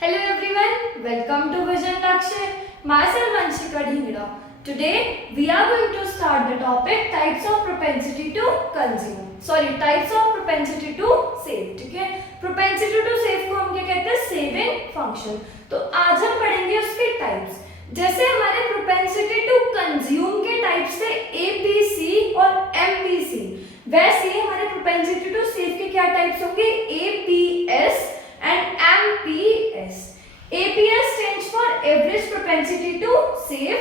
Hello everyone, welcome to Vision Lakshya. Myself Vanshika Dhingra. Today we are going to start the topic types of propensity to consume. Types of propensity to save. ठीक है, propensity to save को हम क्या कहते हैं? Saving function. तो आज हम पढ़ेंगे उसके टाइप्स. जैसे हमारे propensity to consume के टाइप्स थे APC और MPC, वैसे हमारे propensity to save के क्या टाइप्स होंगे? APS and MPS. APS stands for average propensity to save.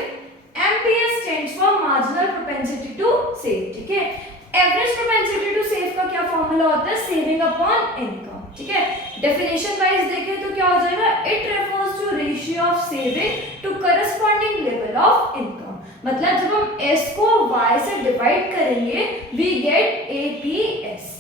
MPS stands for marginal propensity to save. ठीक है, एवरेज propensity to save का क्या फॉर्मूला होता है? Saving upon income. ठीक है, डेफिनेशन वाइज देखें तो क्या हो जाएगा? It refers to ratio of saving to corresponding level of income. मतलब जब हम S को Y से डिवाइड करेंगे वी गेट APS.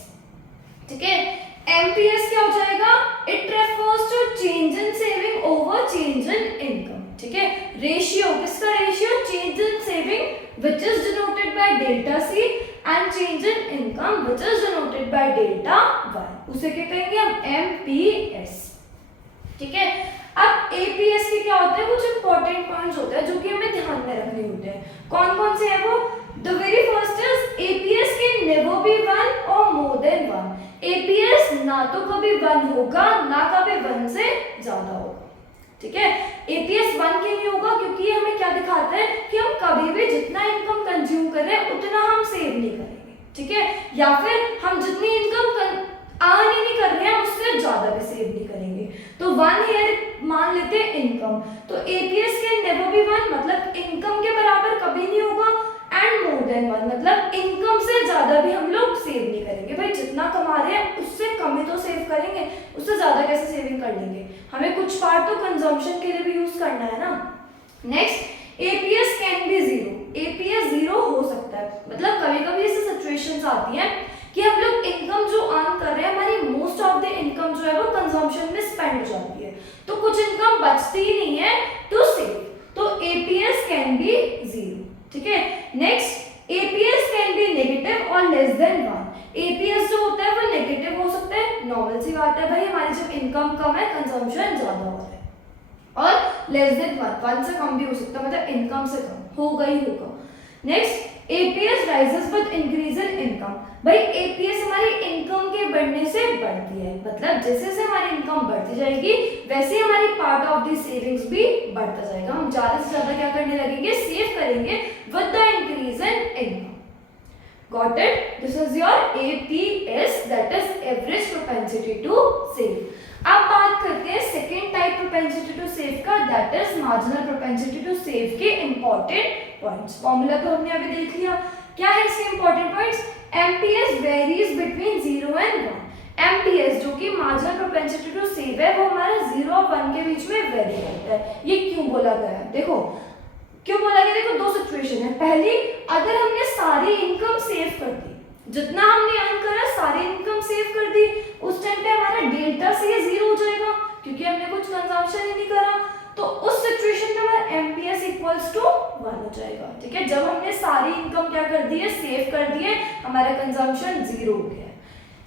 ठीक है, MPS क्या हो जाएगा? It refers to change in saving over change in income. ठीक है, रेशियो किसका? Ratio change in saving which is denoted by delta C and change in income which is denoted by delta Y. उसे क्या कहेंगे हम? MPS. ठीक है, अब APS के क्या होते हैं? कुछ इंपॉर्टेंट पॉइंट्स होते हैं जो कि हमें ध्यान में रखने होते हैं. कौन कौन से हैं वो? The very first is APS can never be one और मोर देन वन. APS ना तो कभी 1 होगा ना कभी 1 से ज्यादा होगा. ठीक है, APS 1 के नहीं होगा क्योंकि हमें क्या दिखाता है कि हम कभी भी जितना इनकम कंज्यूम कर रहे हैं उतना हम सेव नहीं करेंगे. ठीक है, या फिर हम जितनी इनकम अर्न ही नहीं कर रहे हैं उससे ज्यादा भी सेव नहीं करेंगे. तो 1 हियर मान लेते हैं इनकम. तो APS कैन नेवर बी 1 मतलब इनकम के बराबर कभी नहीं होगा एंड मोर देन 1 मतलब इनकम से ज्यादा भी हम लोग सेव नहीं करेंगे. भाई जितना कमा रहे हैं उससे कम ही तो सेव करेंगे, उससे ज्यादा कैसे सेविंग कर लेंगे? हमें कुछ पार्ट तो कंजम्पशन के लिए भी यूज करना है ना. Next, APS can be 0. APS 0 हो सकता है. मतलब कभी कभी ऐसी सिचुएशंस आती हैं कि हम लोग इनकम जो अर्न कर रहे हैं हमारी मोस्ट ऑफ द इनकम जो है वो कंजम्पशन में स्पेंड हो जाती है, तो कुछ इनकम बचती ही नहीं है टू सेव. तो APS कैन बी 0. ठीक है, next APS can be negative और लेस देन 1. APS जो होता है वो नेगेटिव हो सकता है. नॉर्मल सी बात है भाई, हमारी जब इनकम कम है कंजम्पशन ज्यादा हो रहा है. और लेस देन 1 से कम भी हो सकता है, मतलब इनकम से कम होगा ही होगा. Next, APS rises with increase in income. भाई APS हमारी इनकम के बढ़ने से बढ़ती है, मतलब जैसे जैसे हमारी इनकम बढ़ती जाएगी वैसे हमारी पार्ट ऑफ द सेविंग्स भी बढ़ता जाएगा. हम ज्यादा से ज्यादा क्या करने लगेंगे? सेव करेंगे with the increase in income. Got it? This is your APS, that is average propensity to save. अब बात करते हैं second type propensity to save का, that is marginal propensity to save के important points. फॉर्मूला तो हमने अभी देख लिया. क्या है इसके important points? MPS varies between 0 and 1. MPS जो कि marginal propensity to save है वो हमारा 0 और 1 के बीच में वेरी करता है. ये क्यों बोला गया है? देखो क्यों बोला गया? देखो दो सिचुएशन है. पहली, अगर हमने सारी इनकम सेव कर दी, जितना हमने अर्न करा सारी इनकम सेव कर दी, उस टाइम पे हमारा डेल्टा C 0 हो जाएगा क्योंकि हमने कुछ कंजम्पशन ही नहीं करा. तो उस सिचुएशन में हमारा MPS इक्वल्स टू 1 हो जाएगा. ठीक है, जब हमने सारी इनकम क्या कर दी है? सेव कर दी है, हमारा कंजम्पशन 0 हो गया है.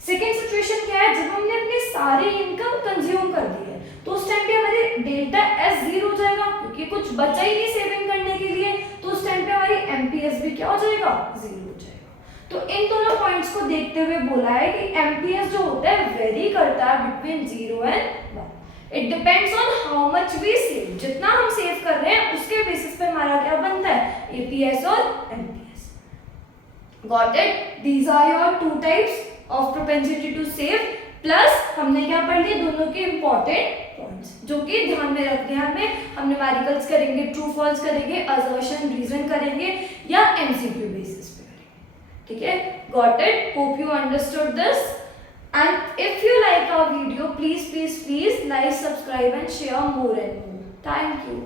सेकेंड सिचुएशन क्या है? जब हमने अपनी सारी इनकम कंज्यूम कर दी है तो उस टाइम पे हमारी डेल्टा S 0 हो जाएगा क्योंकि कुछ बचा ही नहीं सेविंग करने के लिए. तो उस टाइम पे हमारी MPS भी क्या हो जाएगा? 0 हो जाएगा. तो इन दोनों पॉइंट्स को देखते हुए बोला है कि MPS जो होता है वेरी करता है between 0 and 1. It depends on how much we save. जितना हम सेव कर रहे हैं उसके बेसिस पे हमारा क्या बनता है? APS और MPS. Got it? These are your two types of propensity to save. Plus हमने क्या पढ़ लिया? दोनों के इंपॉर्टेंट पॉइंट्स जो कि ध्यान में रखते हैं हमें. हम न्यूमेरिकल्स करेंगे, ट्रू फॉल्स करेंगे, असर्शन रीजन करेंगे या MCQ बेसिस पे करेंगे. ठीक है, got it? Hope you understood this. And if you like our video please please please like, subscribe and share more and more. Thank you.